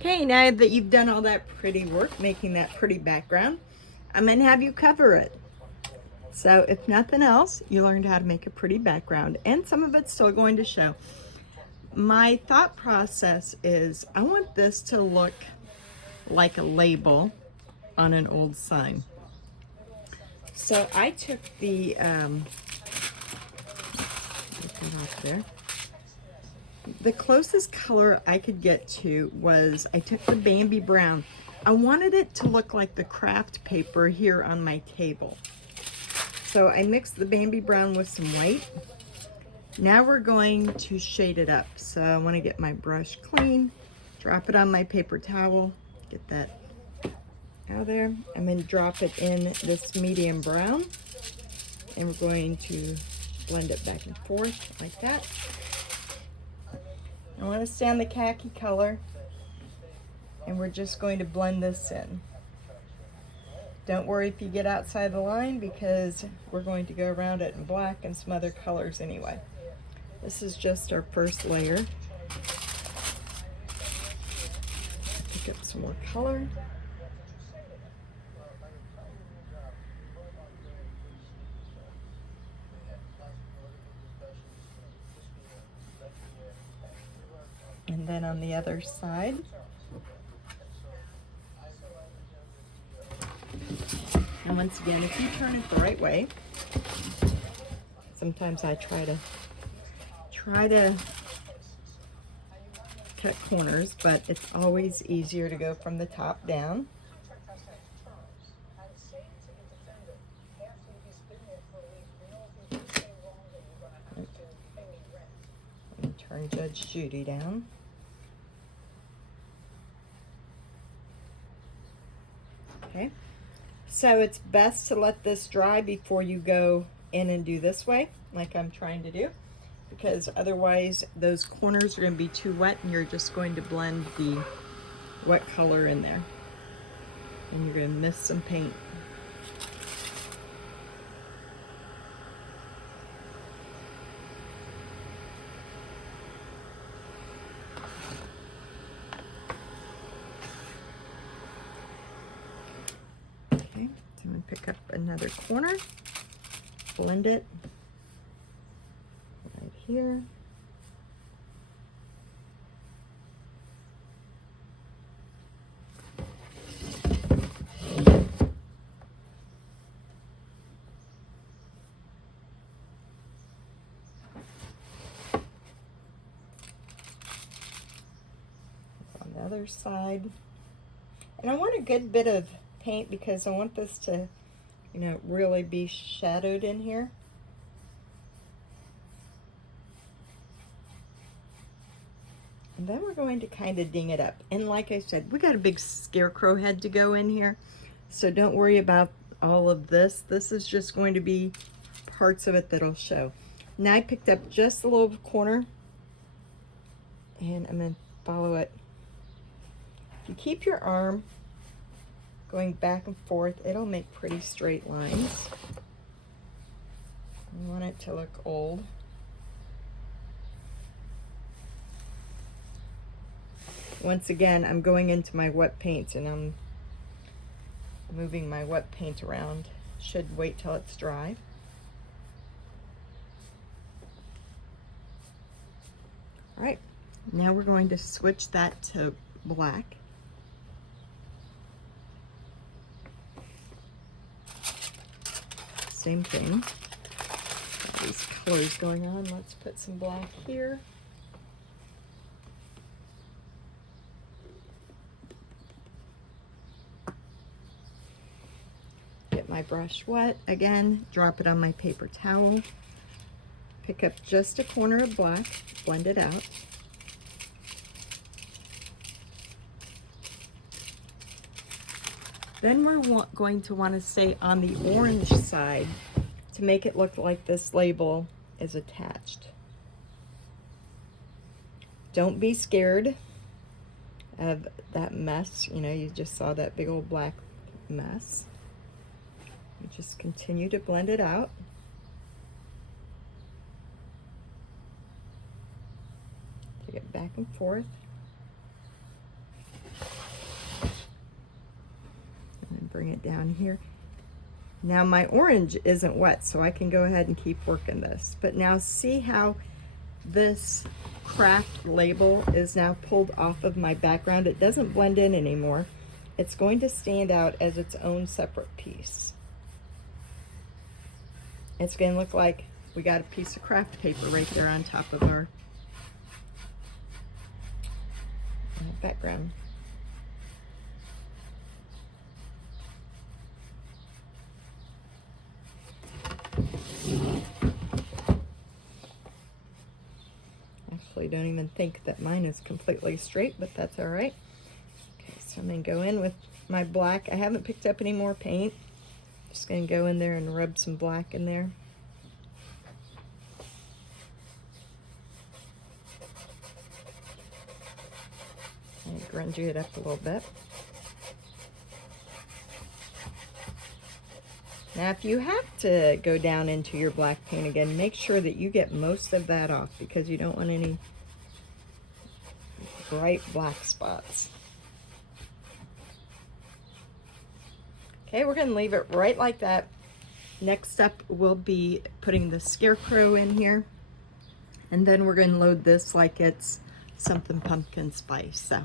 Okay, now that you've done all that pretty work, making that pretty background, I'm gonna have you cover it. So if nothing else, you learned how to make a pretty background, and some of it's still going to show. My thought process is I want this to look like a label on an old sign. So I took the, off there. The closest color I could get to was, I took the Bambi Brown. I wanted it to look like the craft paper here on my table. So I mixed the Bambi Brown with some white. Now we're going to shade it up. So I want to get my brush clean, drop it on my paper towel, get that out of there. I'm going to drop it in this medium brown, and we're going to blend it back and forth like that. I want to stay on the khaki color, and we're just going to blend this in. Don't worry if you get outside the line, because we're going to go around it in black and some other colors anyway. This is just our first layer. Pick up some more color. And then on the other side. And once again, if you turn it the right way, sometimes I try to cut corners, but it's always easier to go from the top down. And turn Judge Judy down. Okay, so it's best to let this dry before you go in and do this way, like I'm trying to do, because otherwise those corners are going to be too wet and you're just going to blend the wet color in there, and you're going to miss some paint. Okay, so I'm going to pick up another corner, blend it right here. On the other side. And I want a good bit of paint because I want this to, you know, really be shadowed in here. And then we're going to kind of ding it up. And like I said, we got a big scarecrow head to go in here. So don't worry about all of this. This is just going to be parts of it that'll show. Now I picked up just a little corner, and I'm going to follow it. If you keep your arm going back and forth, it'll make pretty straight lines. You want it to look old. Once again, I'm going into my wet paint and I'm moving my wet paint around. Should wait till it's dry. All right, now we're going to switch that to black. Same thing. Got these colors going on. Let's put some black here. Get my brush wet again, drop it on my paper towel. Pick up just a corner of black, blend it out. Then we're going to want to stay on the orange side to make it look like this label is attached. Don't be scared of that mess. You know, you just saw that big old black mess. You just continue to blend it out. Take it back and forth. bring it down here. Now my orange isn't wet, so I can go ahead and keep working this. But now see how this craft label is now pulled off of my background. It doesn't blend in anymore. It's going to stand out as its own separate piece. It's going to look like we got a piece of craft paper right there on top of our background. Actually, don't even think that mine is completely straight, but that's all right. Okay, so I'm going to go in with my black. I haven't picked up any more paint. Just going to go in there and rub some black in there. And grunge it up a little bit. Now, if you have to go down into your black paint again, make sure that you get most of that off because you don't want any bright black spots. Okay, we're going to leave it right like that. Next step will be putting the scarecrow in here. And then we're going to load this like it's something pumpkin spice. So